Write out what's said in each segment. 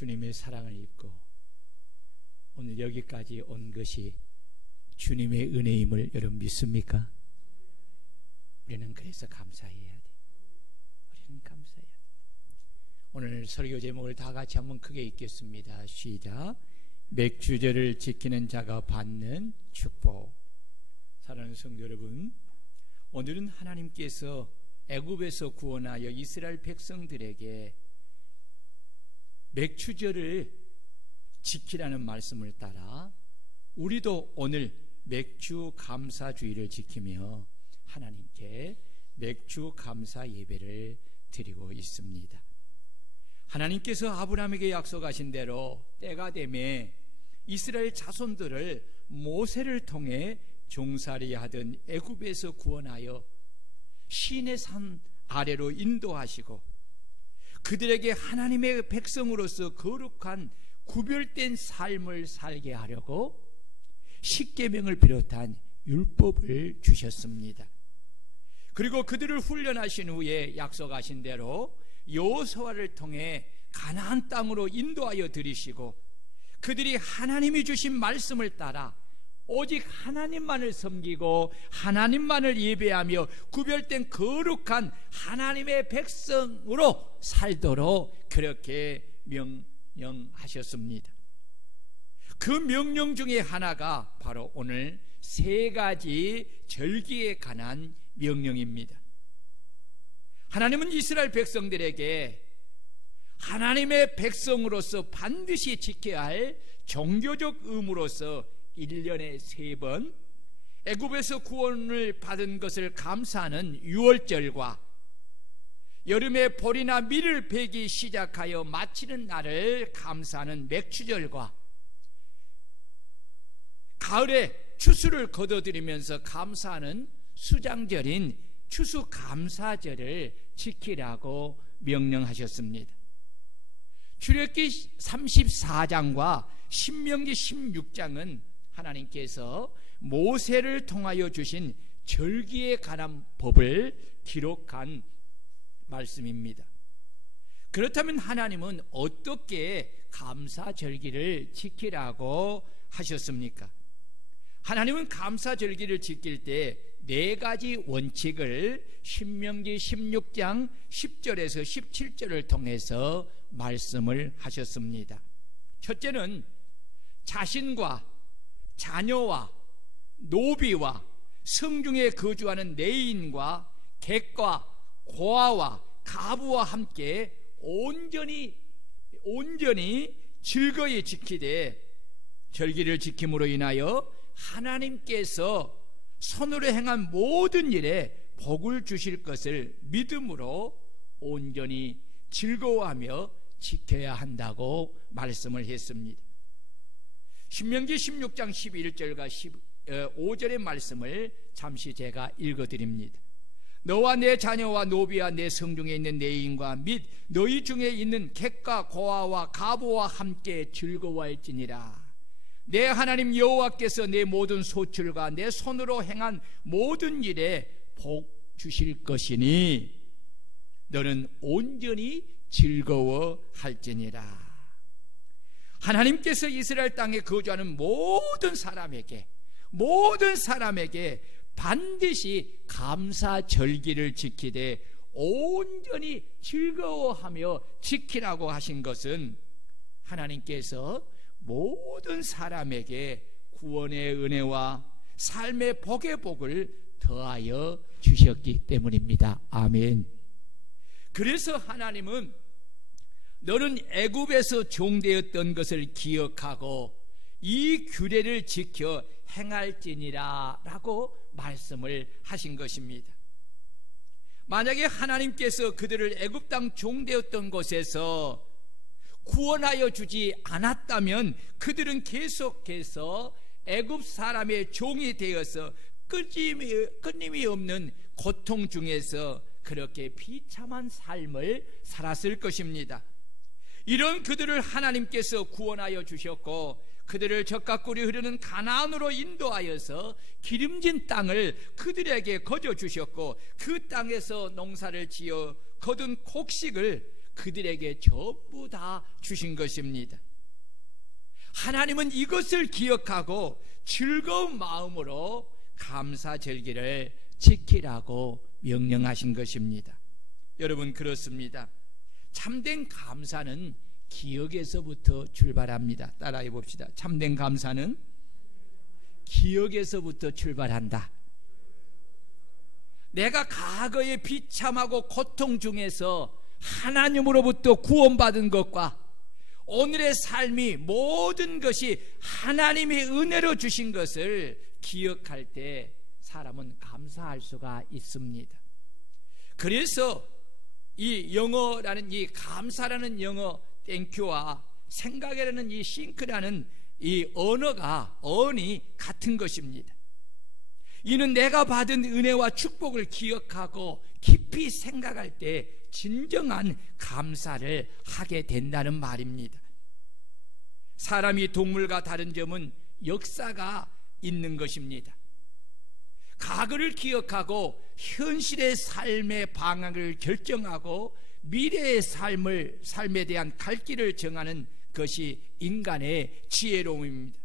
주님의 사랑을 입고 오늘 여기까지 온 것이 주님의 은혜임을 여러분 믿습니까? 우리는 그래서 감사해야 돼. 우리는 감사해야 돼. 오늘 설교 제목을 다 같이 한번 크게 읽겠습니다. 시작. 맥주절을 지키는 자가 받는 축복. 사랑하는 성도 여러분, 오늘은 하나님께서 애굽에서 구원하여 이스라엘 백성들에게 맥주절을 지키라는 말씀을 따라 우리도 오늘 맥주 감사주의를 지키며 하나님께 맥주 감사 예배를 드리고 있습니다. 하나님께서 아브라함에게 약속하신 대로 때가 되매 이스라엘 자손들을 모세를 통해 종살이하던 애굽에서 구원하여 시내 산 아래로 인도하시고 그들에게 하나님의 백성으로서 거룩한 구별된 삶을 살게 하려고 십계명을 비롯한 율법을 주셨습니다. 그리고 그들을 훈련하신 후에 약속하신 대로 여호수아를 통해 가나안 땅으로 인도하여 들이시고 그들이 하나님이 주신 말씀을 따라 오직 하나님만을 섬기고 하나님만을 예배하며 구별된 거룩한 하나님의 백성으로 살도록 그렇게 명령하셨습니다. 그 명령 중에 하나가 바로 오늘 세 가지 절기에 관한 명령입니다. 하나님은 이스라엘 백성들에게 하나님의 백성으로서 반드시 지켜야 할 종교적 의무로서 1년에 3번 애굽에서 구원을 받은 것을 감사하는 유월절과 여름에 보리나 밀을 베기 시작하여 마치는 날을 감사하는 맥주절과 가을에 추수를 거둬들이면서 감사하는 수장절인 추수감사절을 지키라고 명령하셨습니다. 출애굽기 34장과 신명기 16장은 하나님께서 모세를 통하여 주신 절기에 관한 법을 기록한 말씀입니다. 그렇다면 하나님은 어떻게 감사절기를 지키라고 하셨습니까? 하나님은 감사절기를 지킬 때 4가지 원칙을 신명기 16장 10절에서 17절을 통해서 말씀을 하셨습니다. 첫째는 자신과 자녀와 노비와 성중에 거주하는 내인과 객과 고아와 가부와 함께 온전히 즐거이 지키되 절기를 지킴으로 인하여 하나님께서 손으로 행한 모든 일에 복을 주실 것을 믿음으로 온전히 즐거워하며 지켜야 한다고 말씀을 했습니다. 신명기 16장 11절과 15절의 말씀을 잠시 제가 읽어드립니다. 너와 내 자녀와 노비와 내 성중에 있는 내인과 및 너희 중에 있는 객과 고아와 가부와 함께 즐거워할지니라. 내 하나님 여호와께서 내 모든 소출과 내 손으로 행한 모든 일에 복 주실 것이니 너는 온전히 즐거워할지니라. 하나님께서 이스라엘 땅에 거주하는 모든 사람에게 반드시 감사절기를 지키되 온전히 즐거워하며 지키라고 하신 것은 하나님께서 모든 사람에게 구원의 은혜와 삶의 복의 복을 더하여 주셨기 때문입니다. 아멘. 그래서 하나님은 너는 애굽에서 종되었던 것을 기억하고 이 규례를 지켜 행할지니라 라고 말씀을 하신 것입니다. 만약에 하나님께서 그들을 애굽 땅 종되었던 곳에서 구원하여 주지 않았다면 그들은 계속해서 애굽 사람의 종이 되어서 끊임이 없는 고통 중에서 그렇게 비참한 삶을 살았을 것입니다. 이런 그들을 하나님께서 구원하여 주셨고 그들을 젖과 꿀이 흐르는 가나안으로 인도하여서 기름진 땅을 그들에게 거저 주셨고 그 땅에서 농사를 지어 거둔 곡식을 그들에게 전부 다 주신 것입니다. 하나님은 이것을 기억하고 즐거운 마음으로 감사절기를 지키라고 명령하신 것입니다. 여러분, 그렇습니다. 참된 감사는 기억에서부터 출발합니다. 따라해 봅시다. 참된 감사는 기억에서부터 출발한다. 내가 과거의 비참하고 고통 중에서 하나님으로부터 구원받은 것과 오늘의 삶이 모든 것이 하나님의 은혜로 주신 것을 기억할 때 사람은 감사할 수가 있습니다. 그래서 이 영어라는 이 감사라는 영어 땡큐와 생각이라는 이 싱크라는 이 언어이 같은 것입니다. 이는 내가 받은 은혜와 축복을 기억하고 깊이 생각할 때 진정한 감사를 하게 된다는 말입니다. 사람이 동물과 다른 점은 역사가 있는 것입니다. 과거를 기억하고 현실의 삶의 방향을 결정하고 미래의 삶에 대한 갈 길을 정하는 것이 인간의 지혜로움입니다.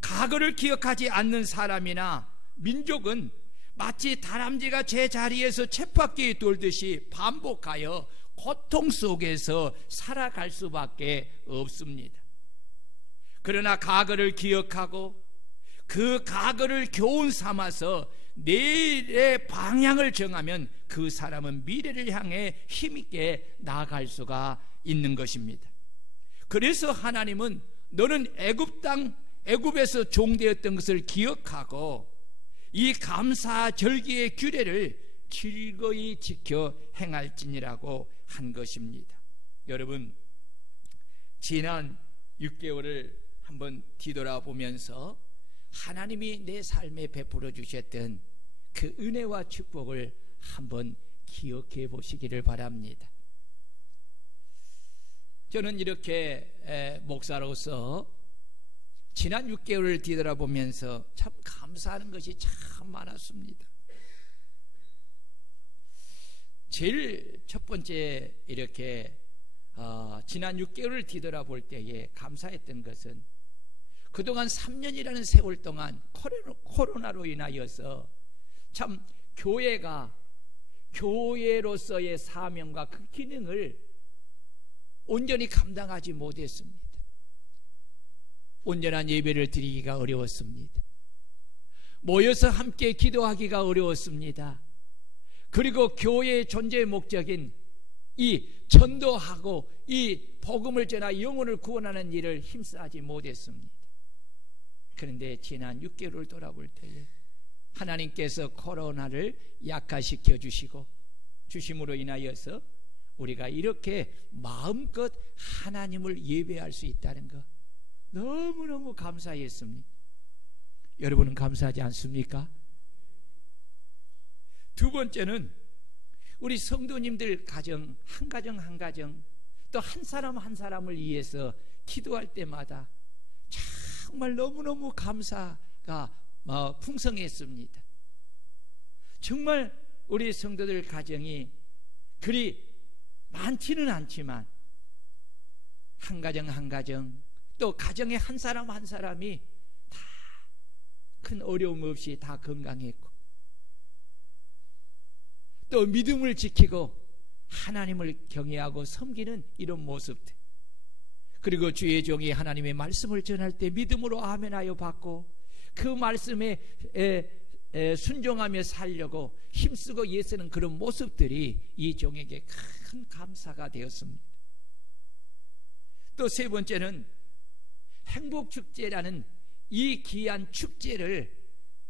과거를 기억하지 않는 사람이나 민족은 마치 다람쥐가 제자리에서 쳇바퀴 돌듯이 반복하여 고통 속에서 살아갈 수밖에 없습니다. 그러나 과거를 기억하고 그 과거를 교훈 삼아서 내일의 방향을 정하면 그 사람은 미래를 향해 힘있게 나아갈 수가 있는 것입니다. 그래서 하나님은 너는 애굽에서 종되었던 것을 기억하고 이 감사절기의 규례를 즐거이 지켜 행할지니라고 한 것입니다. 여러분, 지난 6개월을 한번 뒤돌아보면서 하나님이 내 삶에 베풀어 주셨던 그 은혜와 축복을 한번 기억해 보시기를 바랍니다. 저는 이렇게 목사로서 지난 6개월을 뒤돌아보면서 참 감사하는 것이 참 많았습니다. 제일 첫 번째 이렇게 지난 6개월을 뒤돌아볼 때에 감사했던 것은 그동안 3년이라는 세월 동안 코로나로 인하여서 참 교회로서의 사명과 그 기능을 온전히 감당하지 못했습니다. 온전한 예배를 드리기가 어려웠습니다. 모여서 함께 기도하기가 어려웠습니다. 그리고 교회의 존재의 목적인 이 전도하고 이 복음을 전하 영혼을 구원하는 일을 힘쓰지 못했습니다. 그런데 지난 6개월을 돌아볼 때에 하나님께서 코로나를 약화시켜 주심으로 인하여서 우리가 이렇게 마음껏 하나님을 예배할 수 있다는 것 너무너무 감사했습니다. 여러분은 감사하지 않습니까? 두 번째는 우리 성도님들 가정 한 가정 또 한 사람 한 사람을 위해서 기도할 때마다 정말 너무너무 감사가 풍성했습니다. 정말 우리 성도들 가정이 그리 많지는 않지만 한 가정 또 가정의 한 사람 한 사람이 다 큰 어려움 없이 다 건강했고 또 믿음을 지키고 하나님을 경외하고 섬기는 이런 모습들, 그리고 주의 종이 하나님의 말씀을 전할 때 믿음으로 아멘하여 받고 그 말씀에 순종하며 살려고 힘쓰고 예쓰는 그런 모습들이 이 종에게 큰 감사가 되었습니다. 또 세 번째는 행복축제라는 이 귀한 축제를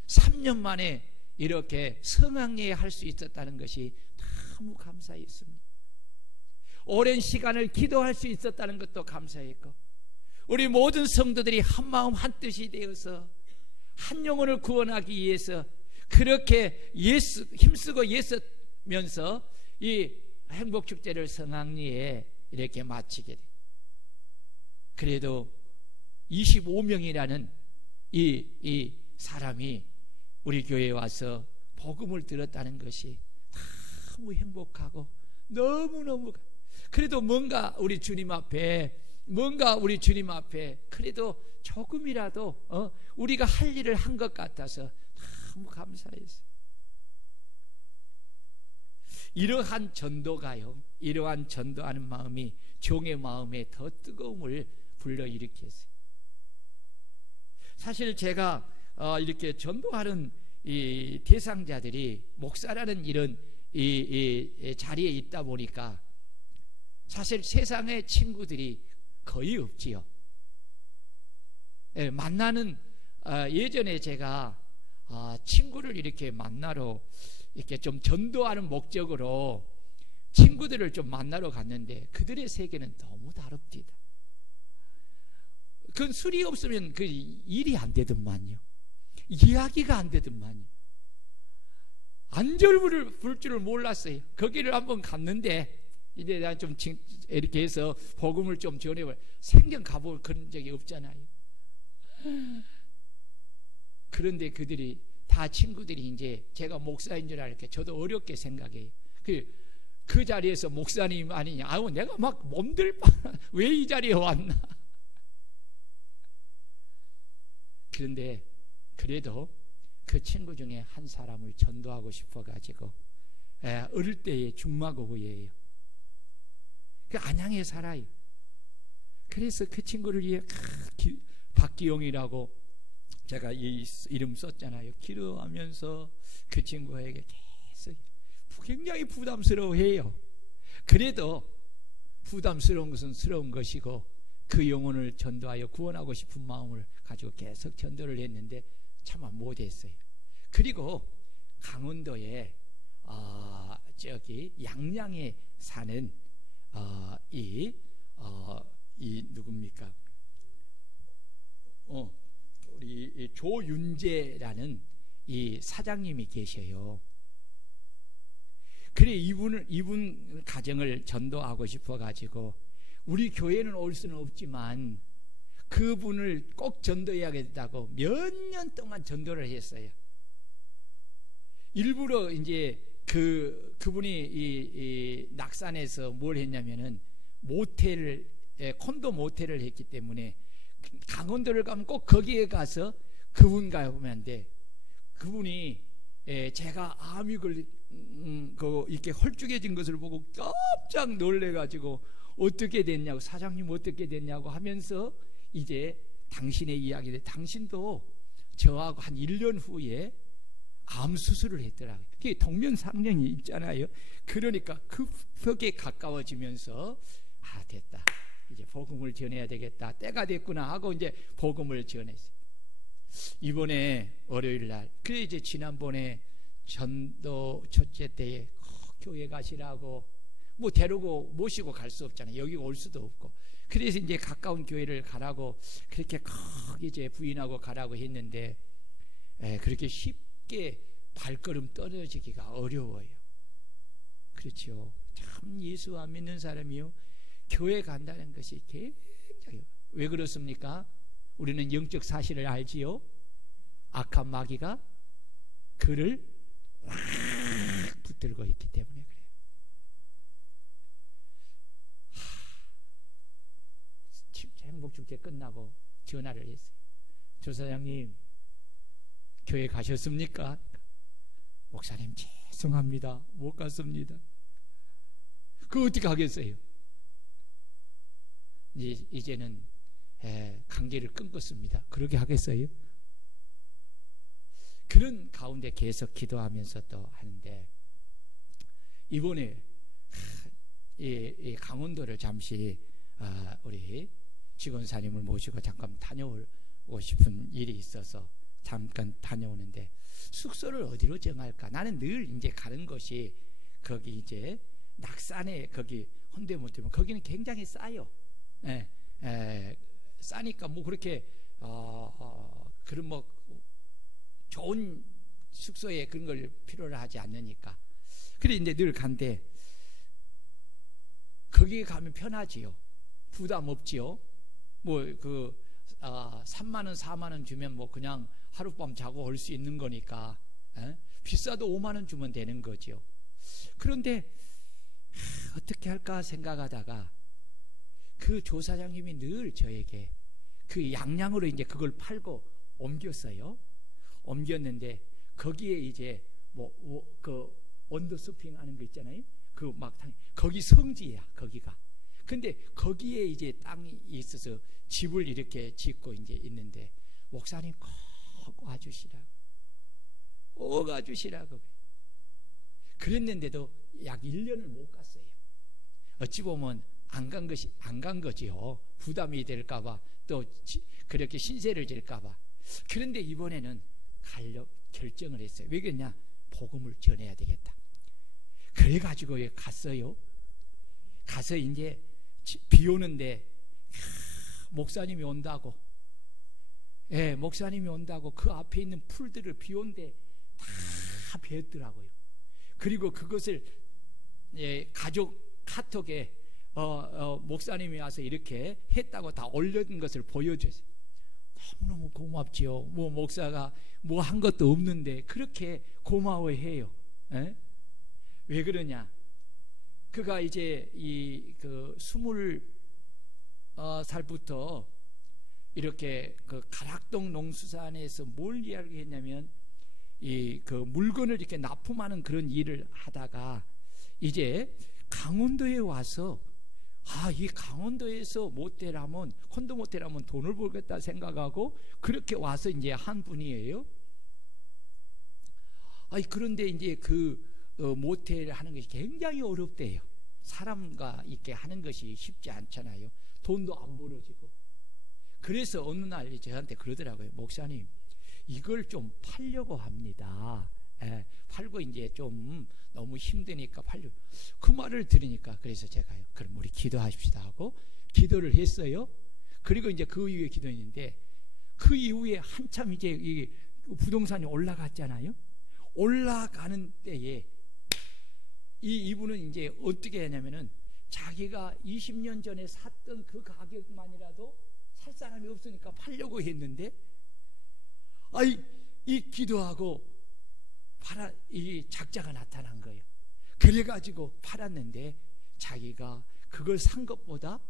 3년 만에 이렇게 성황리에 할 수 있었다는 것이 너무 감사했습니다. 오랜 시간을 기도할 수 있었다는 것도 감사했고 우리 모든 성도들이 한마음 한뜻이 되어서 한 영혼을 구원하기 위해서 그렇게 힘쓰고 예쓰면서 이 행복축제를 성황리에 이렇게 마치게 돼요. 그래도 25명이라는 이 사람이 우리 교회에 와서 복음을 들었다는 것이 너무 행복하고 너무너무 그래도 뭔가 우리 주님 앞에 그래도 조금이라도 우리가 할 일을 한 것 같아서 너무 감사했어요. 이러한 전도하는 마음이 종의 마음에 더 뜨거움을 불러일으켰어요. 사실 제가 이렇게 전도하는 이 대상자들이 목사라는 이런 이 자리에 있다 보니까 사실 세상에 친구들이 거의 없지요. 만나는 예전에 제가 친구를 이렇게 만나러 이렇게 좀 전도하는 목적으로 친구들을 좀 만나러 갔는데 그들의 세계는 너무 다릅니다. 그건 술이 없으면 그 일이 안 되더만요. 이야기가 안 되더만요. 안절부를 부를 줄을 몰랐어요. 거기를 한번 갔는데 이제 난 좀 이렇게 해서 복음을 좀 전해볼 생전 가볼 그런 적이 없잖아요. 그런데 그들이 다 친구들이 이제 제가 목사인 줄 알게 저도 어렵게 생각해요. 그 자리에서 목사님 아니냐. 아유 내가 막 몸들 왜 이 자리에 왔나. 그런데 그래도 그 친구 중에 한 사람을 전도하고 싶어가지고 어릴 때의 중마고부예요. 그 안양에 살아요. 그래서 그 친구를 위해 박기용이라고 제가 이 이름 썼잖아요. 기도하면서 그 친구에게 계속 굉장히 부담스러워해요. 그래도 부담스러운 것은 스러운 것이고 그 영혼을 전도하여 구원하고 싶은 마음을 가지고 계속 전도를 했는데 차마 못했어요. 그리고 강원도에 저기 양양에 사는 이 누굽니까? 우리 조윤재라는 이 사장님이 계셔요. 그래 이분 가정을 전도하고 싶어가지고 우리 교회는 올 수는 없지만 그분을 꼭 전도해야겠다고 몇 년 동안 전도를 했어요. 일부러 이제 그분이 이 낙산에서 뭘 했냐면은 콘도 모텔을 했기 때문에 강원도를 가면 꼭 거기에 가서 그분 가보면 돼. 그분이 제가 암이 이렇게 헐쭉해진 것을 보고 깜짝 놀래가지고 어떻게 됐냐고 사장님 어떻게 됐냐고 하면서 이제 당신의 이야기를 당신도 저하고 한 1년 후에 암 수술을 했더라고요. 그게 동면상련이 있잖아요. 그러니까 급하게 가까워지면서 됐다. 이제 복음을 전해야 되겠다. 때가 됐구나 하고 이제 복음을 전했어요. 이번에 월요일 날 그래 이제 지난번에 전도 첫째 때에 교회 가시라고 뭐 데리고 모시고 갈 수 없잖아요. 여기 올 수도 없고 그래서 이제 가까운 교회를 가라고 그렇게 이제 부인하고 가라고 했는데 그렇게 쉽게 발걸음 떨어지기가 어려워요. 그렇죠. 참 예수 안 믿는 사람이요 교회 간다는 것이 굉장히 왜 그렇습니까? 우리는 영적 사실을 알지요. 악한 마귀가 그를 막 붙들고 있기 때문에 그래요. 행복축제 끝나고 전화를 했어요. 조사장님 교회 가셨습니까? 목사님 죄송합니다. 못 갔습니다. 그거 어떻게 하겠어요? 이제는 관계를 끊겠습니다. 그렇게 하겠어요? 그런 가운데 계속 기도하면서 또 하는데 이번에 이 강원도를 잠시 우리 직원사님을 모시고 잠깐 다녀오고 싶은 일이 있어서 잠깐 다녀오는데 숙소를 어디로 정할까? 나는 늘 이제 가는 것이 거기 이제 낙산에 거기 헌데모텔 거기는 굉장히 싸요. 싸니까 뭐 그렇게 그런 뭐 좋은 숙소에 그런 걸 필요로 하지 않으니까 그래 이제 늘 간대. 거기에 가면 편하지요. 부담 없지요. 뭐 3만 원 4만 원 주면 뭐 그냥 하룻밤 자고 올 수 있는 거니까 비싸도 5만 원 주면 되는 거죠. 그런데 어떻게 할까 생각하다가 그 조사장님이 늘 저에게 그 양양으로 이제 그걸 팔고 옮겼어요. 옮겼는데 거기에 이제 그 언더서핑 하는 거 있잖아요. 그 막 거기 성지야 거기가. 근데 거기에 이제 땅이 있어서 집을 이렇게 짓고 이제 있는데 목사님 꼭 와주시라고, 꼭 와주시라고. 그랬는데도 약 1년을 못 갔어요. 어찌 보면 안 간 거지요. 부담이 될까봐, 또 그렇게 신세를 질까봐. 그런데 이번에는 가려 결정을 했어요. 왜 그러냐? 복음을 전해야 되겠다. 그래가지고 갔어요. 가서 이제 비 오는데 목사님이 온다고, 목사님이 온다고 그 앞에 있는 풀들을 비 온데 다 베었더라고요. 그리고 그것을 가족 카톡에 목사님이 와서 이렇게 했다고 다 올려둔 것을 보여줬어요. 너무너무 고맙지요. 목사가 한 것도 없는데 그렇게 고마워해요. 왜 그러냐? 그가 이제 그 20살부터 이렇게 그 가락동 농수산에서 뭘 이야기했냐면 그 물건을 이렇게 납품하는 그런 일을 하다가 이제 강원도에 와서 이 강원도에서 콘도 모텔하면 돈을 벌겠다 생각하고 그렇게 와서 이제 한 분이에요. 그런데 이제 그 모텔 하는 것이 굉장히 어렵대요. 사람과 있게 하는 것이 쉽지 않잖아요. 돈도 안 벌어지고. 그래서 어느 날 저한테 그러더라고요. 목사님, 이걸 좀 팔려고 합니다. 팔고 이제 좀 너무 힘드니까 팔려고. 그 말을 들으니까 그래서 제가요, 그럼 우리 기도하십시다 하고 기도를 했어요. 그리고 이제 그 이후에 기도했는데 그 이후에 한참 이제 이 부동산이 올라갔잖아요. 올라가는 때에 이분은 이제 어떻게 하냐면은 자기가 20년 전에 샀던 그 가격만이라도 살 사람이 없으니까 팔려고 했는데 이 기도하고 이 작자가 나타난 거예요. 그래가지고 팔았는데 자기가 그걸 산 것보다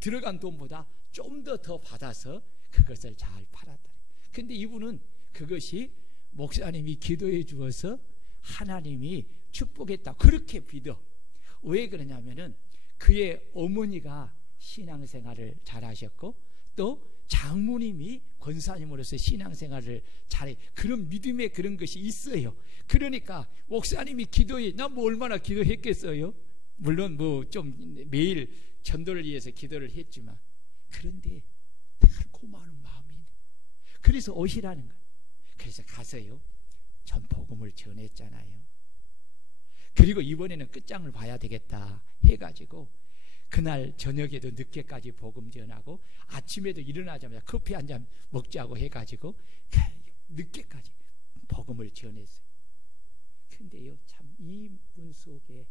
들어간 돈보다 좀 더 받아서 그것을 잘 팔았다. 근데 이분은 그것이 목사님이 기도해 주어서 하나님이 축복했다 그렇게 믿어. 왜 그러냐면은 그의 어머니가 신앙생활을 잘하셨고 또 장모님이 권사님으로서 신앙생활을 잘해. 그런 믿음의 그런 것이 있어요. 그러니까 목사님이 기도해, 난 뭐 얼마나 기도했겠어요. 물론 좀 매일 전도를 위해서 기도를 했지만 그런데 늘 고마운 마음이 있네. 그래서 오시라는 거예요. 그래서 가서요, 전 복음을 전했잖아요. 그리고 이번에는 끝장을 봐야 되겠다 해가지고 그날 저녁에도 늦게까지 복음 전하고 아침에도 일어나자마자 커피 한 잔 먹자고 해가지고 늦게까지 복음을 전했어요. 근데요, 참 이분 속에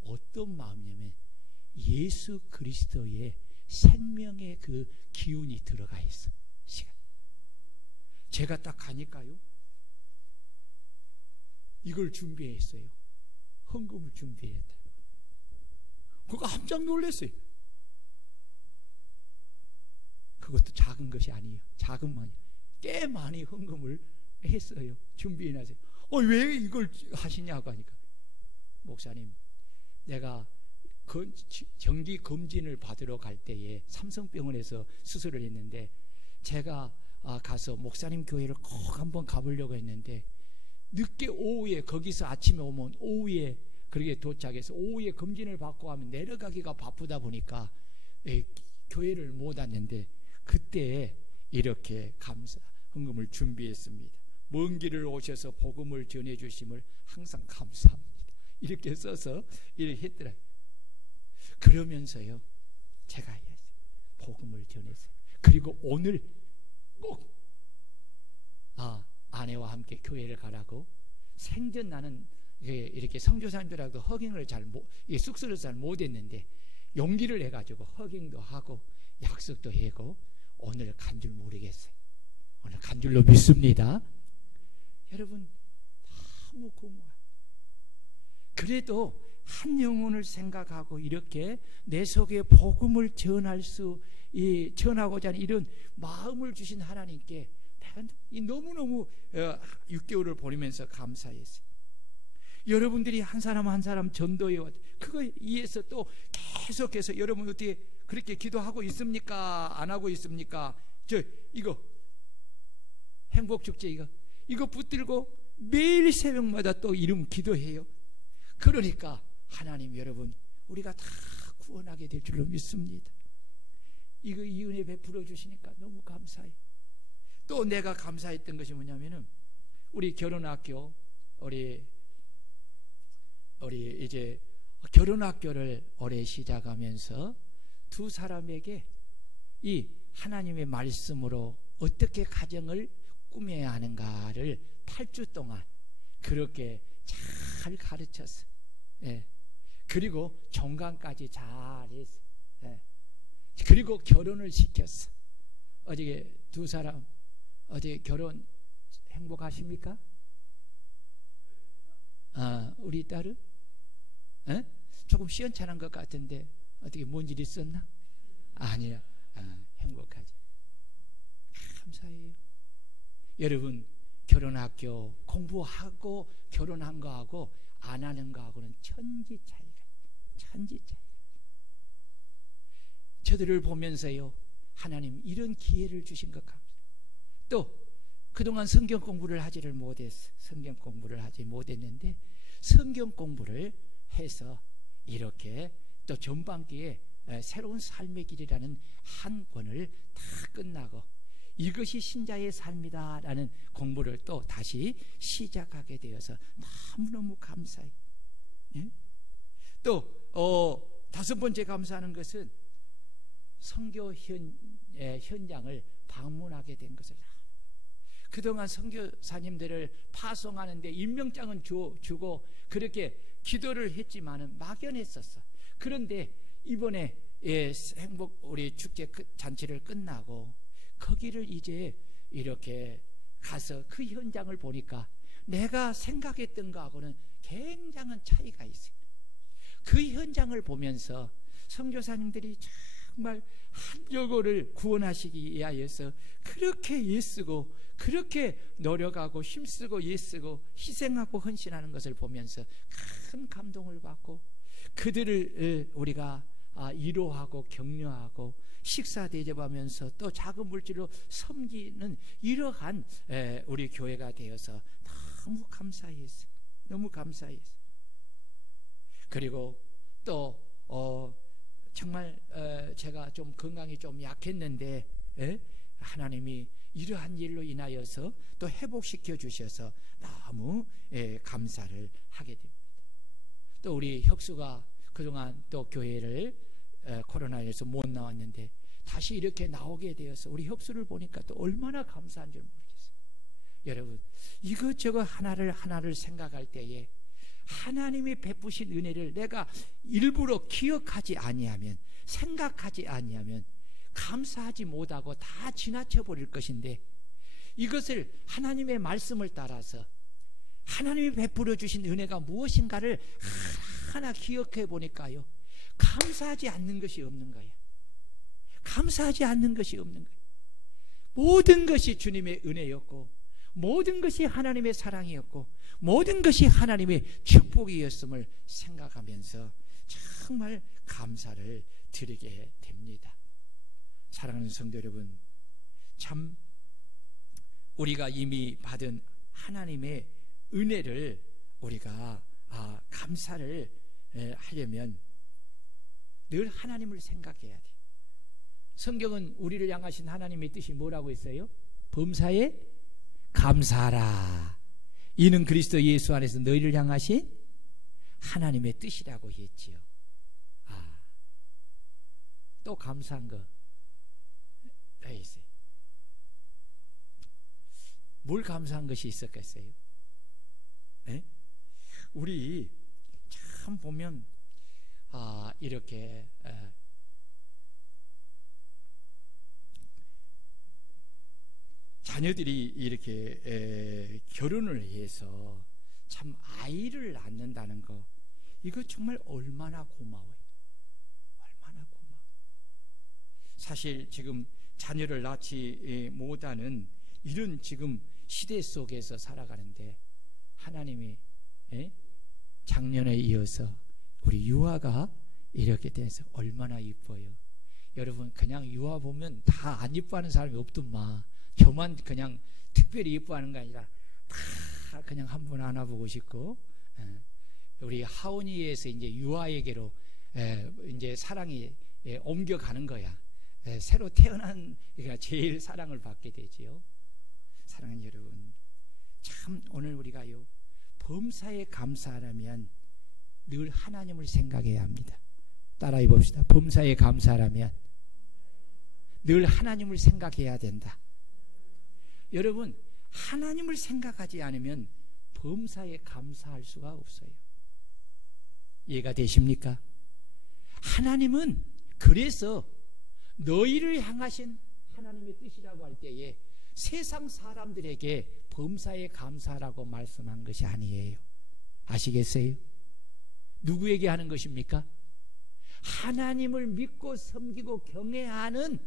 어떤 마음이냐면 예수 그리스도의 생명의 그 기운이 들어가 있어. 제가 딱 가니까요, 이걸 준비했어요. 헌금을 준비했다. 그거 깜짝 놀랐어요. 그것도 작은 것이 아니에요. 작은만이 꽤 많이 헌금을 했어요. 준비해놨어요. 왜 이걸 하시냐고 하니까, 목사님, 내가 정기 검진을 받으러 갈 때에 삼성병원에서 수술을 했는데 제가 가서 목사님 교회를 꼭 한번 가보려고 했는데 늦게 오후에, 거기서 아침에 오면 오후에 그렇게 도착해서 오후에 검진을 받고 하면 내려가기가 바쁘다 보니까 교회를 못 왔는데 그때 이렇게 감사 헌금을 준비했습니다. 먼 길을 오셔서 복음을 전해주심을 항상 감사합니다. 이렇게 써서 이렇게 했더라고요. 그러면서요, 제가 복음을 전했어요. 그리고 오늘 꼭 아내와 함께 교회를 가라고, 생전 나는 이렇게 선교사님들하고도 허깅을 숙소를 잘 못했는데 용기를 해가지고 허깅도 하고 약속도 하고 오늘 간 줄 모르겠어요. 오늘 간 줄로 믿습니다. 여러분, 너무 고마워요. 그래도 한 영혼을 생각하고 이렇게 내 속에 복음을 전하고자 하는 이런 마음을 주신 하나님께 내가 너무너무 6개월을 보내면서 감사했어요. 여러분들이 한 사람 한 사람 전도해 왔죠. 그거 위해서 또 계속해서 여러분 어떻게 그렇게 기도하고 있습니까? 안 하고 있습니까? 이거 행복축제 이거 붙들고 매일 새벽마다 또 이름 기도해요. 그러니까 하나님 여러분 우리가 다 구원하게 될 줄로 믿습니다. 이 은혜 베풀어 주시니까 너무 감사해요. 또 내가 감사했던 것이 뭐냐면은 우리 결혼학교 우리 이제 결혼학교를 올해 시작하면서 두 사람에게 이 하나님의 말씀으로 어떻게 가정을 꾸며야 하는가를 8주 동안 그렇게 잘 가르쳤어. 예. 그리고 종강까지 잘했어. 예. 그리고 결혼을 시켰어. 어제 두 사람 어제 결혼 행복하십니까? 우리 딸은? 에? 조금 시원찮은 것 같은데 어떻게 뭔 일 있었나? 아니야. 행복하지. 감사해요. 여러분 결혼학교 공부하고 결혼한 거하고 안 하는 거하고는 천지 차이가. 저들을 보면서요 하나님 이런 기회를 주신 것 같아요. 또 그동안 성경 공부를 하지 못했는데 성경 공부를 해서 이렇게 또 전반기에 새로운 삶의 길이라는 한 권을 다 끝나고 이것이 신자의 삶이다라는 공부를 또 다시 시작하게 되어서 너무너무 감사해요. 예? 또 5번째 감사하는 것은 선교 현장을 방문하게 된 것을. 그동안 선교사님들을 파송하는데 임명장은 주고 그렇게 기도를 했지만은 막연했었어. 그런데 이번에 행복 우리 축제 잔치를 끝나고 거기를 이제 이렇게 가서 그 현장을 보니까 내가 생각했던 거하고는 굉장한 차이가 있어요. 그 현장을 보면서 선교사님들이 정말 한 영혼을 구원하시기 위하여서 그렇게 애쓰고 그렇게 노력하고 힘쓰고 애쓰고 희생하고 헌신하는 것을 보면서 큰 감동을 받고 그들을 우리가 위로하고 격려하고 식사 대접하면서 또 작은 물질로 섬기는 이러한 우리 교회가 되어서 너무 감사했어요. 너무 감사했어요. 그리고 또 정말 제가 좀 건강이 좀 약했는데 하나님이 이러한 일로 인하여서 또 회복시켜 주셔서 너무 감사를 하게 됩니다. 또 우리 혁수가 그동안 또 교회를 코로나에서 못 나왔는데 다시 이렇게 나오게 되어서 우리 혁수를 보니까 또 얼마나 감사한 줄 모르겠어요. 여러분 이것저것 하나를 생각할 때에 하나님이 베푸신 은혜를 내가 일부러 기억하지 아니하면 생각하지 아니하면 감사하지 못하고 다 지나쳐 버릴 것인데 이것을 하나님의 말씀을 따라서 하나님이 베풀어 주신 은혜가 무엇인가를 하나 기억해 보니까요 감사하지 않는 것이 없는 거야. 감사하지 않는 것이 없는 거야. 모든 것이 주님의 은혜였고 모든 것이 하나님의 사랑이었고 모든 것이 하나님의 축복이었음을 생각하면서 정말 감사를 드리게 됩니다. 사랑하는 성도 여러분, 참 우리가 이미 받은 하나님의 은혜를 우리가 감사를 하려면 늘 하나님을 생각해야 돼. 성경은 우리를 향하신 하나님의 뜻이 뭐라고 했어요? 범사에 감사하라. 이는 그리스도 예수 안에서 너희를 향하신 하나님의 뜻이라고 했지요. 또 감사한 거 있어요. 뭘 감사한 것이 있었겠어요? 네? 우리 참 보면 이렇게 자녀들이 이렇게 결혼을 해서 참 아이를 낳는다는 거 이거 정말 얼마나 고마워요. 얼마나 고마워. 사실 지금 자녀를 낳지 못하는 이런 지금 시대 속에서 살아가는데 하나님이 작년에 이어서 우리 유아가 이렇게 돼서 얼마나 이뻐요. 여러분 그냥 유아 보면 다 안 이뻐하는 사람이 없더만. 저만 그냥 특별히 이뻐하는 게 아니라 다 그냥 한번 안아보고 싶고, 우리 하온이에서 이제 유아에게로 이제 사랑이 옮겨가는 거야. 새로 태어난 그러니까 제일 사랑을 받게 되지요. 사랑하는 여러분, 참 오늘 우리가요 범사에 감사하려면 늘 하나님을 생각해야 합니다. 따라해 봅시다. 범사에 감사하려면 늘 하나님을 생각해야 된다. 여러분 하나님을 생각하지 않으면 범사에 감사할 수가 없어요. 이해가 되십니까? 하나님은 그래서 너희를 향하신 하나님의 뜻이라고 할 때에 세상 사람들에게 범사에 감사하라고 말씀한 것이 아니에요. 아시겠어요? 누구에게 하는 것입니까? 하나님을 믿고 섬기고 경외하는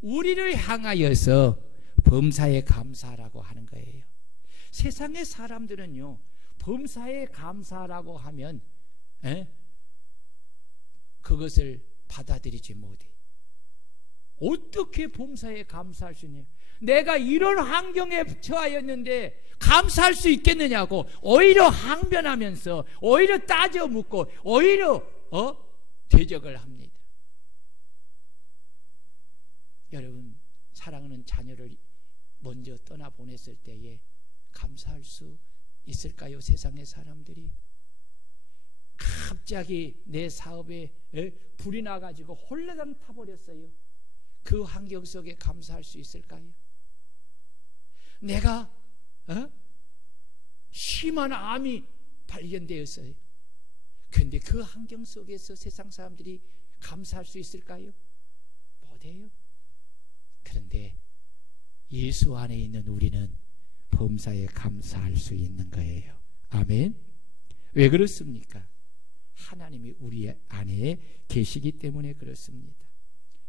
우리를 향하여서 범사에 감사하라고 하는 거예요. 세상의 사람들은요 범사에 감사하라고 하면 그것을 받아들이지 못해. 어떻게 범사에 감사할 수 있냐? 내가 이런 환경에 처하였는데 감사할 수 있겠느냐고 오히려 항변하면서 오히려 따져 묻고 오히려 대적을 합니다. 여러분 사랑하는 자녀를 먼저 떠나보냈을 때에 감사할 수 있을까요? 세상의 사람들이 갑자기 내 사업에 불이 나가지고 홀라당 타버렸어요. 그 환경 속에 감사할 수 있을까요? 내가 심한 암이 발견되었어요. 그런데 그 환경 속에서 세상 사람들이 감사할 수 있을까요? 못해요. 그런데 예수 안에 있는 우리는 범사에 감사할 수 있는 거예요. 아멘. 왜 그렇습니까? 하나님이 우리 안에 계시기 때문에 그렇습니다.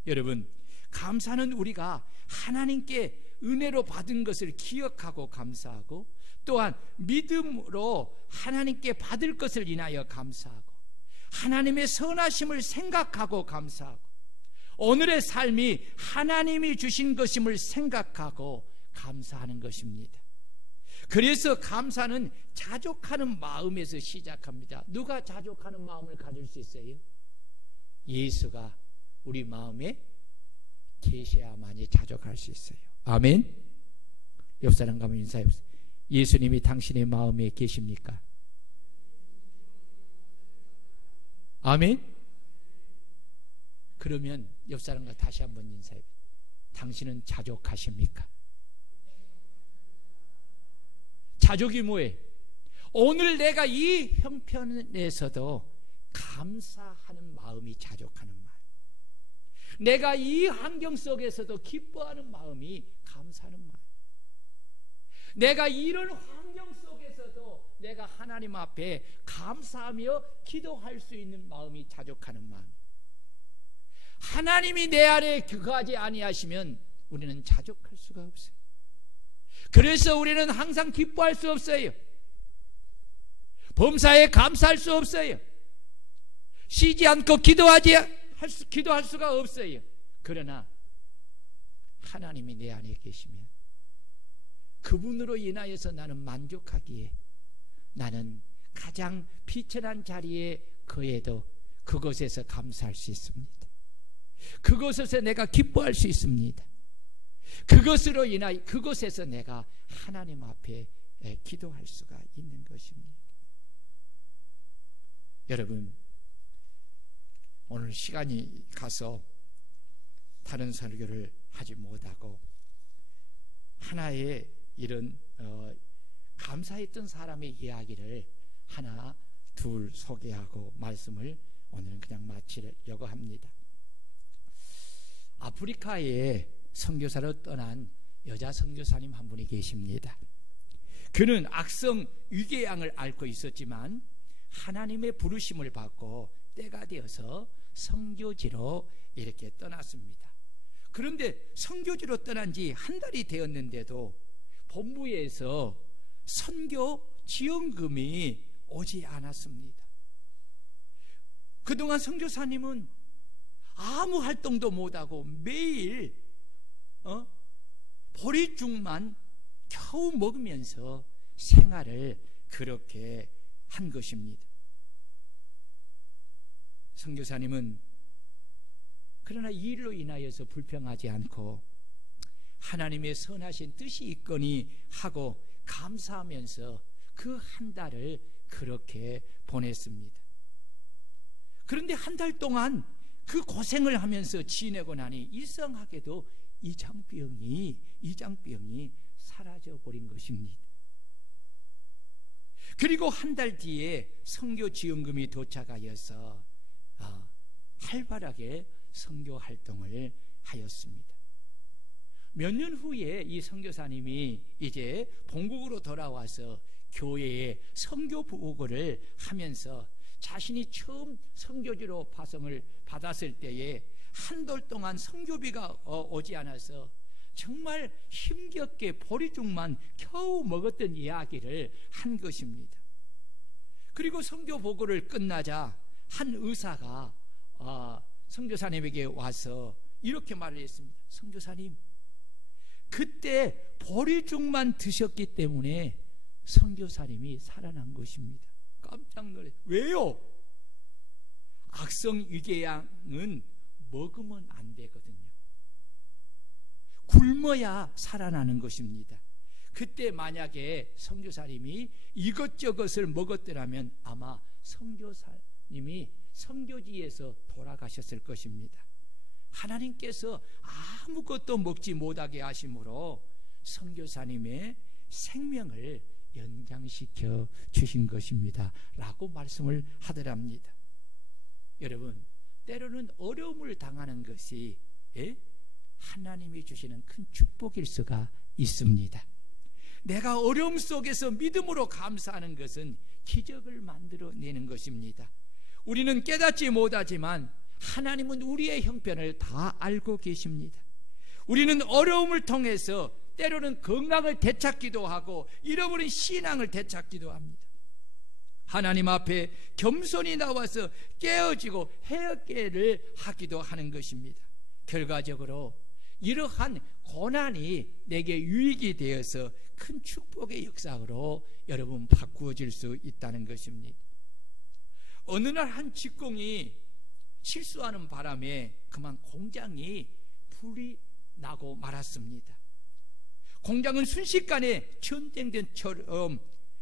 여러분 감사는 우리가 하나님께 은혜로 받은 것을 기억하고 감사하고 또한 믿음으로 하나님께 받을 것을 인하여 감사하고 하나님의 선하심을 생각하고 감사하고 오늘의 삶이 하나님이 주신 것임을 생각하고 감사하는 것입니다. 그래서 감사는 자족하는 마음에서 시작합니다. 누가 자족하는 마음을 가질 수 있어요? 예수가 우리 마음에 계셔야만이 자족할 수 있어요. 아멘. 옆 사람 가면 인사해 보세요. 예수님이 당신의 마음에 계십니까? 아멘. 그러면 옆 사람과 다시 한번 인사해 보세요. 당신은 자족하십니까? 자족이 뭐예요? 오늘 내가 이 형편에서도 감사하는 마음이 자족하는 마음. 내가 이 환경 속에서도 기뻐하는 마음이 감사하는 마음. 내가 이런 환경 속에서도 내가 하나님 앞에 감사하며 기도할 수 있는 마음이 자족하는 마음. 하나님이 내 안에 거하지 아니하시면 우리는 자족할 수가 없어요. 그래서 우리는 항상 기뻐할 수 없어요. 범사에 감사할 수 없어요. 쉬지 않고 기도할 수가 없어요. 그러나 하나님이 내 안에 계시면 그분으로 인하여서 나는 만족하기에 나는 가장 비천한 자리에 거해도 그곳에서 감사할 수 있습니다. 그곳에서 내가 기뻐할 수 있습니다. 그것으로 인하여 그곳에서 내가 하나님 앞에 기도할 수가 있는 것입니다. 여러분 오늘 시간이 가서 다른 설교를 하지 못하고 하나의 이런 감사했던 사람의 이야기를 하나 둘 소개하고 말씀을 오늘은 그냥 마치려고 합니다. 아프리카에 선교사로 떠난 여자 선교사님 한 분이 계십니다. 그는 악성 위궤양을 앓고 있었지만 하나님의 부르심을 받고 때가 되어서 선교지로 이렇게 떠났습니다. 그런데 선교지로 떠난 지 한 달이 되었는데도 본부에서 선교 지원금이 오지 않았습니다. 그동안 선교사님은 아무 활동도 못하고 매일 보리죽만 겨우 먹으면서 생활을 그렇게 한 것입니다. 선교사님은 그러나 이 일로 인하여서 불평하지 않고 하나님의 선하신 뜻이 있거니 하고 감사하면서 그 한 달을 그렇게 보냈습니다. 그런데 한 달 동안 그 고생을 하면서 지내고 나니 이상하게도 이장병이 사라져 버린 것입니다. 그리고 한 달 뒤에 선교 지원금이 도착하여서 활발하게 선교 활동을 하였습니다. 몇 년 후에 이 선교사님이 이제 본국으로 돌아와서 교회에 선교 보고를 하면서 자신이 처음 선교지로 파송을 받았을 때에 한 달 동안 선교비가 오지 않아서 정말 힘겹게 보리죽만 겨우 먹었던 이야기를 한 것입니다. 그리고 선교 보고를 끝나자 한 의사가 선교사님에게 와서 이렇게 말을 했습니다. 선교사님, 그때 보리죽만 드셨기 때문에 선교사님이 살아난 것입니다. 깜짝 놀랐어요. 왜요? 악성유괴양은 먹으면 안 되거든요. 굶어야 살아나는 것입니다. 그때 만약에 선교사님이 이것저것을 먹었더라면 아마 선교사님이 선교지에서 돌아가셨을 것입니다. 하나님께서 아무것도 먹지 못하게 하심으로 선교사님의 생명을 연장시켜 주신 것입니다 라고 말씀을 하더랍니다. 여러분, 때로는 어려움을 당하는 것이 하나님이 주시는 큰 축복일 수가 있습니다. 내가 어려움 속에서 믿음으로 감사하는 것은 기적을 만들어내는 것입니다. 우리는 깨닫지 못하지만 하나님은 우리의 형편을 다 알고 계십니다. 우리는 어려움을 통해서 때로는 건강을 되찾기도 하고 잃어버린 신앙을 되찾기도 합니다. 하나님 앞에 겸손히 나와서 깨어지고 회개를 하기도 하는 것입니다. 결과적으로 이러한 고난이 내게 유익이 되어서 큰 축복의 역사로 여러분 바꾸어질 수 있다는 것입니다. 어느 날 한 직공이 실수하는 바람에 그만 공장이 불이 나고 말았습니다. 공장은 순식간에 전쟁터처럼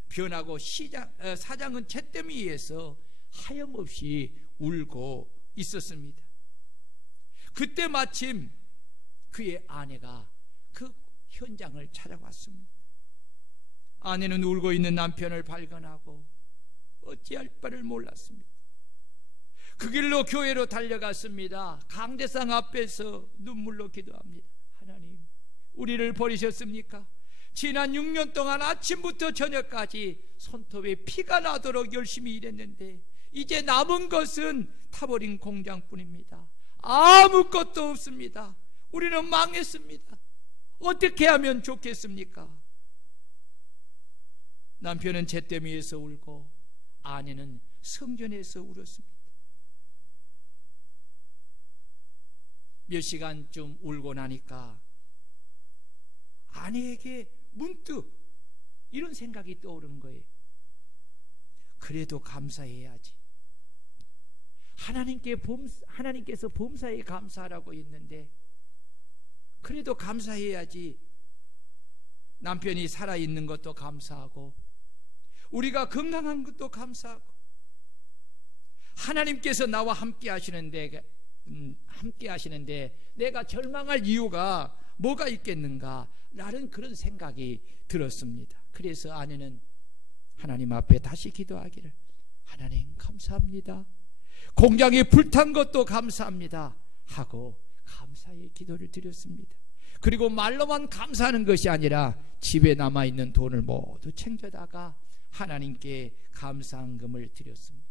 변하고 사장은 잿더미에서 하염없이 울고 있었습니다. 그때 마침 그의 아내가 그 현장을 찾아왔습니다. 아내는 울고 있는 남편을 발견하고 어찌할 바를 몰랐습니다. 그 길로 교회로 달려갔습니다. 강대상 앞에서 눈물로 기도합니다. 하나님, 우리를 버리셨습니까? 지난 6년 동안 아침부터 저녁까지 손톱에 피가 나도록 열심히 일했는데 이제 남은 것은 타버린 공장뿐입니다. 아무것도 없습니다. 우리는 망했습니다. 어떻게 하면 좋겠습니까? 남편은 잿더미에서 울고 아내는 성전에서 울었습니다. 몇 시간쯤 울고 나니까 아내에게 문득 이런 생각이 떠오르는 거예요. 그래도 감사해야지. 하나님께서 범사에 감사하라고 했는데 그래도 감사해야지. 남편이 살아있는 것도 감사하고 우리가 건강한 것도 감사하고 하나님께서 나와 함께 하시는데 내가 절망할 이유가 뭐가 있겠는가 라는 그런 생각이 들었습니다. 그래서 아내는 하나님 앞에 다시 기도하기를, 하나님 감사합니다, 공장이 불탄 것도 감사합니다 하고 감사의 기도를 드렸습니다. 그리고 말로만 감사하는 것이 아니라 집에 남아있는 돈을 모두 챙겨다가 하나님께 감사한금을 드렸습니다.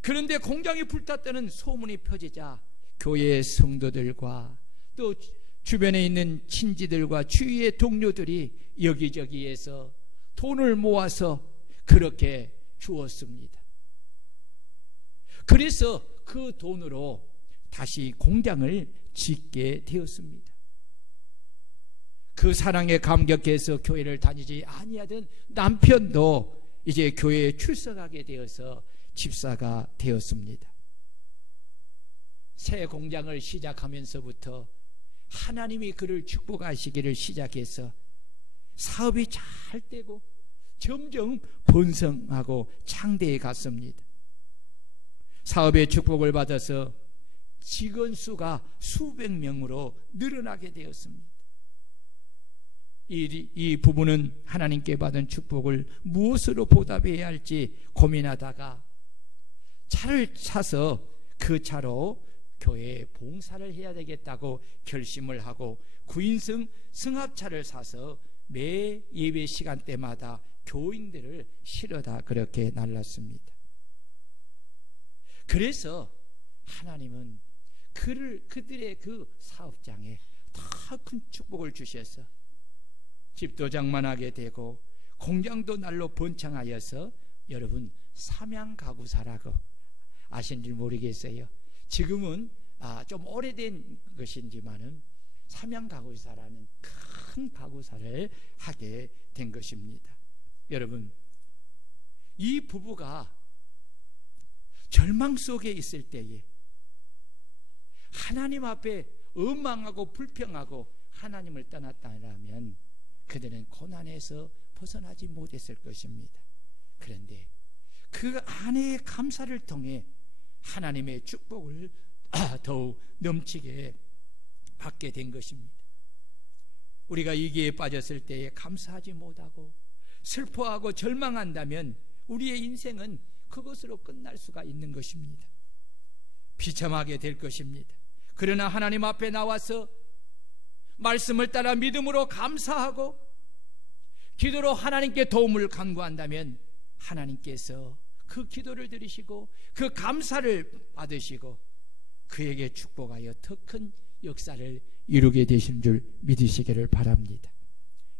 그런데 공장이 불탔다는 소문이 퍼지자 교회의 성도들과 또 주변에 있는 친지들과 주위의 동료들이 여기저기에서 돈을 모아서 그렇게 주었습니다. 그래서 그 돈으로 다시 공장을 짓게 되었습니다. 그 사랑에 감격해서 교회를 다니지 아니하던 남편도 이제 교회에 출석하게 되어서 집사가 되었습니다. 새 공장을 시작하면서부터 하나님이 그를 축복하시기를 시작해서 사업이 잘 되고 점점 번성하고 창대해 갔습니다. 사업의 축복을 받아서 직원 수가 수백 명으로 늘어나게 되었습니다. 이 부부는 하나님께 받은 축복을 무엇으로 보답해야 할지 고민하다가 차를 사서 그 차로 교회에 봉사를 해야 되겠다고 결심을 하고 9인승 승합차를 사서 매 예배 시간대마다 교인들을 실어다 그렇게 날랐습니다. 그래서 하나님은 그들의 그 사업장에 더 큰 축복을 주셔서 집도 장만하게 되고 공장도 날로 번창하여서 여러분 삼양가구사라고 아신지 모르겠어요. 지금은 좀 오래된 것인지만은 삼양가구사라는 큰 가구사를 하게 된 것입니다. 여러분, 이 부부가 절망 속에 있을 때에 하나님 앞에 원망하고 불평하고 하나님을 떠났다면 그들은 고난에서 벗어나지 못했을 것입니다. 그런데 그 아내의 감사를 통해 하나님의 축복을 더욱 넘치게 받게 된 것입니다. 우리가 위기에 빠졌을 때에 감사하지 못하고 슬퍼하고 절망한다면 우리의 인생은 그것으로 끝날 수가 있는 것입니다. 비참하게 될 것입니다. 그러나 하나님 앞에 나와서 말씀을 따라 믿음으로 감사하고 기도로 하나님께 도움을 간구한다면 하나님께서 그 기도를 들으시고 그 감사를 받으시고 그에게 축복하여 더 큰 역사를 이루게 되신 줄 믿으시기를 바랍니다.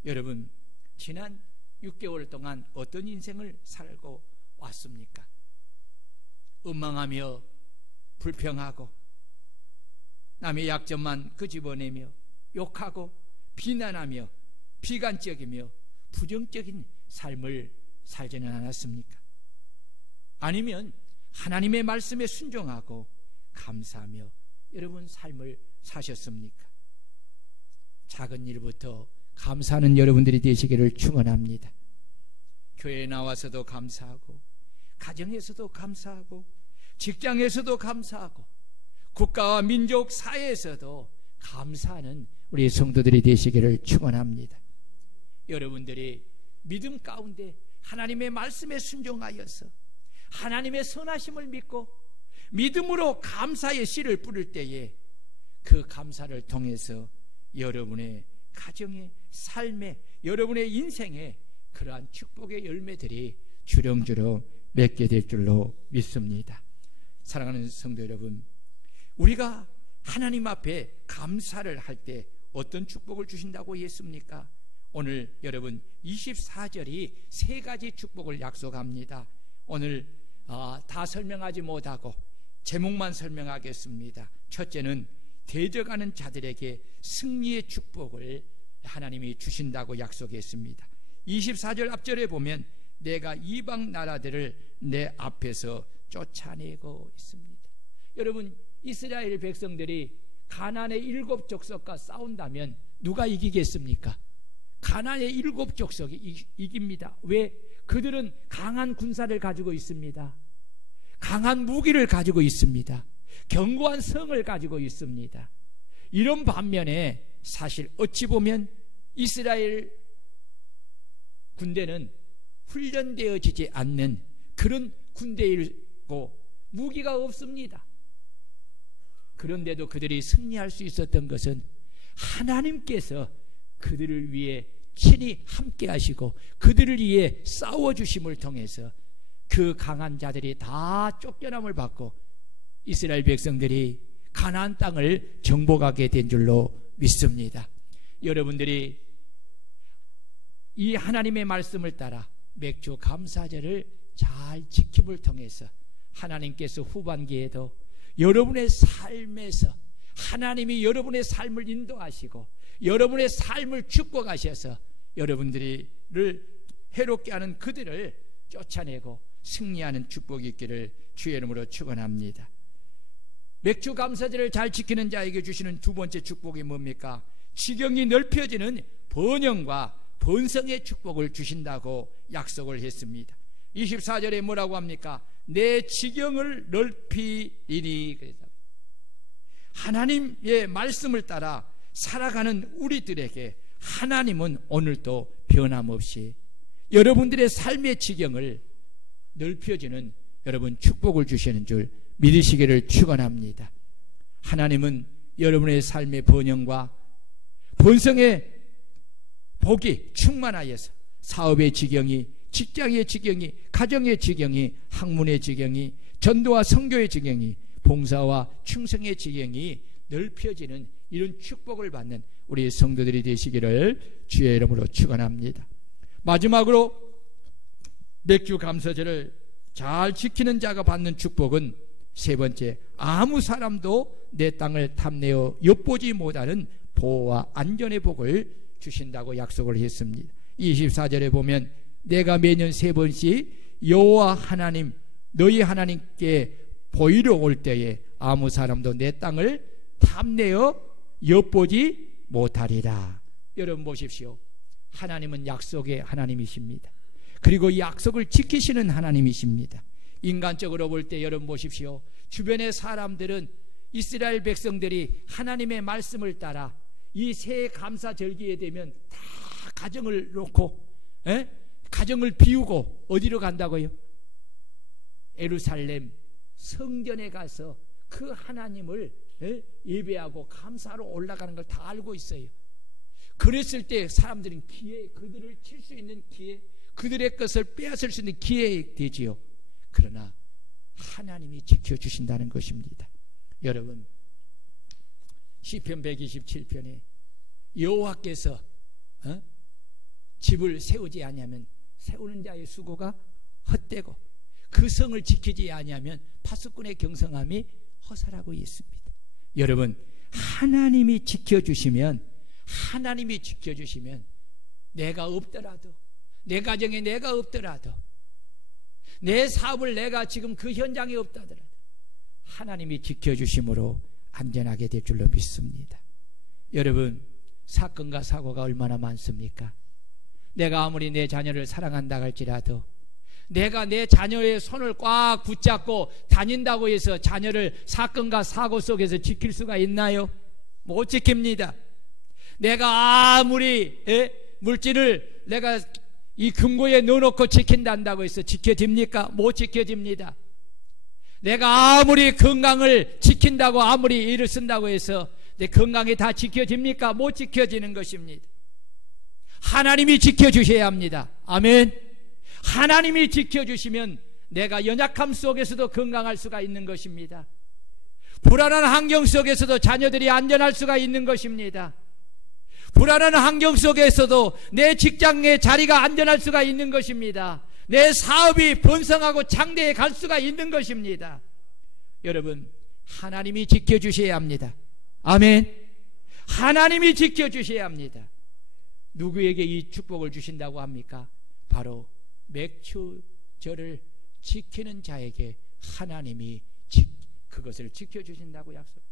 여러분, 지난 6개월 동안 어떤 인생을 살고 왔습니까? 원망하며 불평하고 남의 약점만 끄집어내며 욕하고 비난하며 비관적이며 부정적인 삶을 살지는 않았습니까? 아니면 하나님의 말씀에 순종하고 감사하며 여러분 삶을 사셨습니까? 작은 일부터 감사하는 여러분들이 되시기를 축원합니다. 교회에 나와서도 감사하고 가정에서도 감사하고 직장에서도 감사하고 국가와 민족 사회에서도 감사하는 우리 성도들이 되시기를 축원합니다. 여러분들이 믿음 가운데 하나님의 말씀에 순종하여서 하나님의 선하심을 믿고 믿음으로 감사의 씨를 뿌릴 때에 그 감사를 통해서 여러분의 가정의 삶에 여러분의 인생에 그러한 축복의 열매들이 주렁주렁 맺게 될 줄로 믿습니다. 사랑하는 성도 여러분, 우리가 하나님 앞에 감사를 할 때 어떤 축복을 주신다고 했습니까? 오늘 여러분 24절이 세 가지 축복을 약속합니다. 오늘 다 설명하지 못하고 제목만 설명하겠습니다. 첫째는 대적하는 자들에게 승리의 축복을 하나님이 주신다고 약속했습니다. 24절 앞절에 보면 내가 이방 나라들을 내 앞에서 쫓아내고 있습니다. 여러분, 이스라엘 백성들이 가나안의 7 족속과 싸운다면 누가 이기겠습니까? 가나안의 7 족속이 이깁니다. 왜? 그들은 강한 군사를 가지고 있습니다. 강한 무기를 가지고 있습니다. 견고한 성을 가지고 있습니다. 이런 반면에 사실 어찌 보면 이스라엘 군대는 훈련되어지지 않는 그런 군대이고 무기가 없습니다. 그런데도 그들이 승리할 수 있었던 것은 하나님께서 그들을 위해 친히 함께 하시고 그들을 위해 싸워주심을 통해서 그 강한 자들이 다 쫓겨남을 받고 이스라엘 백성들이 가나안 땅을 정복하게 된 줄로 믿습니다. 여러분들이 이 하나님의 말씀을 따라 맥주 감사절을 잘 지킴을 통해서 하나님께서 후반기에도 여러분의 삶에서 하나님이 여러분의 삶을 인도하시고 여러분의 삶을 축복하셔서 여러분들을 해롭게 하는 그들을 쫓아내고 승리하는 축복이 있기를 주의 이름으로 축원합니다. 맥주 감사절을 잘 지키는 자에게 주시는 두 번째 축복이 뭡니까? 지경이 넓혀지는 번영과 번성의 축복을 주신다고 약속을 했습니다. 24절에 뭐라고 합니까? 내 지경을 넓히리니. 하나님의 말씀을 따라 살아가는 우리들에게 하나님은 오늘도 변함없이 여러분들의 삶의 지경을 넓혀주는 여러분 축복을 주시는 줄 믿으시기를 축원합니다. 하나님은 여러분의 삶의 번영과 번성의 복이 충만하여서 사업의 지경이, 직장의 지경이, 가정의 지경이, 학문의 지경이, 전도와 선교의 지경이, 봉사와 충성의 지경이 넓혀지는 이런 축복을 받는 우리 성도들이 되시기를 주의 이름으로 축원합니다. 마지막으로 맥주 감사절을 잘 지키는 자가 받는 축복은 세 번째, 아무 사람도 내 땅을 탐내어 엿보지 못하는 보호와 안전의 복을 주신다고 약속을 했습니다. 24절에 보면 내가 매년 세 번씩 여호와 하나님 너희 하나님께 보이러 올 때에 아무 사람도 내 땅을 탐내어 엿보지 못하리라. 여러분 보십시오. 하나님은 약속의 하나님이십니다. 그리고 이 약속을 지키시는 하나님이십니다. 인간적으로 볼 때 여러분 보십시오. 주변의 사람들은 이스라엘 백성들이 하나님의 말씀을 따라 이 새 감사절기에 되면 다 가정을 놓고 가정을 비우고 어디로 간다고요? 예루살렘 성전에 가서 그 하나님을 예배하고 감사로 올라가는 걸 다 알고 있어요. 그랬을 때 사람들은 기회, 그들을 칠 수 있는 기회, 그들의 것을 빼앗을 수 있는 기회가 되지요. 그러나 하나님이 지켜주신다는 것입니다. 여러분, 시편 127편에 여호와께서 집을 세우지 아니하면 세우는 자의 수고가 헛되고 그 성을 지키지 아니하면 파수꾼의 경성함이 허사라고 있습니다. 여러분, 하나님이 지켜주시면 내가 없더라도, 내 가정에 내가 없더라도, 내 사업을 내가 지금 그 현장에 없다더라도 하나님이 지켜주심으로 안전하게 될 줄로 믿습니다. 여러분, 사건과 사고가 얼마나 많습니까? 내가 아무리 내 자녀를 사랑한다 할지라도 내가 내 자녀의 손을 꽉 붙잡고 다닌다고 해서 자녀를 사건과 사고 속에서 지킬 수가 있나요? 못 지킵니다. 내가 아무리 물질을 내가 이 금고에 넣어놓고 지킨다고 해서 지켜집니까? 못 지켜집니다. 내가 아무리 건강을 지킨다고 아무리 일을 쓴다고 해서 내 건강이 다 지켜집니까? 못 지켜지는 것입니다. 하나님이 지켜주셔야 합니다. 아멘. 하나님이 지켜주시면 내가 연약함 속에서도 건강할 수가 있는 것입니다. 불안한 환경 속에서도 자녀들이 안전할 수가 있는 것입니다. 불안한 환경 속에서도 내 직장의 자리가 안전할 수가 있는 것입니다. 내 사업이 번성하고 장대에 갈 수가 있는 것입니다. 여러분, 하나님이 지켜주셔야 합니다. 아멘. 하나님이 지켜주셔야 합니다. 누구에게 이 축복을 주신다고 합니까? 바로 맥주절을 지키는 자에게 하나님이 그것을 지켜주신다고 약속.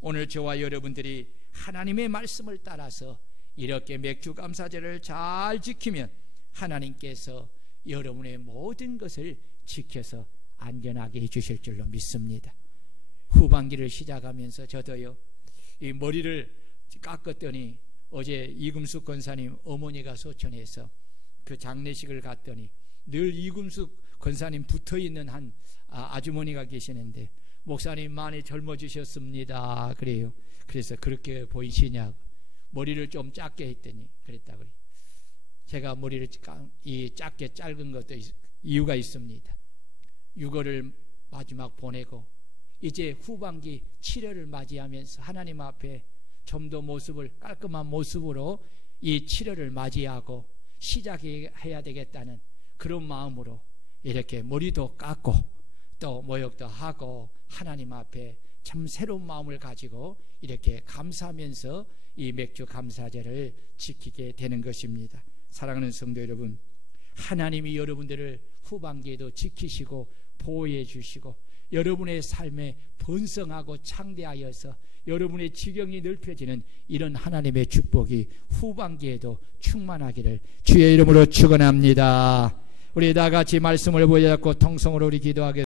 오늘 저와 여러분들이 하나님의 말씀을 따라서 이렇게 맥주 감사절을 잘 지키면 하나님께서 여러분의 모든 것을 지켜서 안전하게 해주실 줄로 믿습니다. 후반기를 시작하면서 저도요, 이 머리를 깎았더니 어제 이금숙 권사님 어머니가 소천해서 그 장례식을 갔더니 늘 이금숙 권사님 붙어있는 한 아주머니가 계시는데, 목사님 많이 젊어지셨습니다 그래요. 그래서 그렇게 보이시냐고, 머리를 좀 작게 했더니 그랬다고. 제가 머리를 작게 짧은 것도 이유가 있습니다. 6월을 마지막 보내고 이제 후반기 7월을 맞이하면서 하나님 앞에 좀 더 깔끔한 모습으로 이 7월을 맞이하고 시작해야 되겠다는 그런 마음으로 이렇게 머리도 깎고 또 모욕도 하고 하나님 앞에 참 새로운 마음을 가지고 이렇게 감사하면서 이 맥주 감사제를 지키게 되는 것입니다. 사랑하는 성도 여러분, 하나님이 여러분들을 후반기에도 지키시고 보호해 주시고 여러분의 삶에 번성하고 창대하여서 여러분의 지경이 넓혀지는 이런 하나님의 축복이 후반기에도 충만하기를 주의 이름으로 축원합니다. 우리 다 같이 말씀을 보여잡고 통성으로 우리 기도하겠습니다.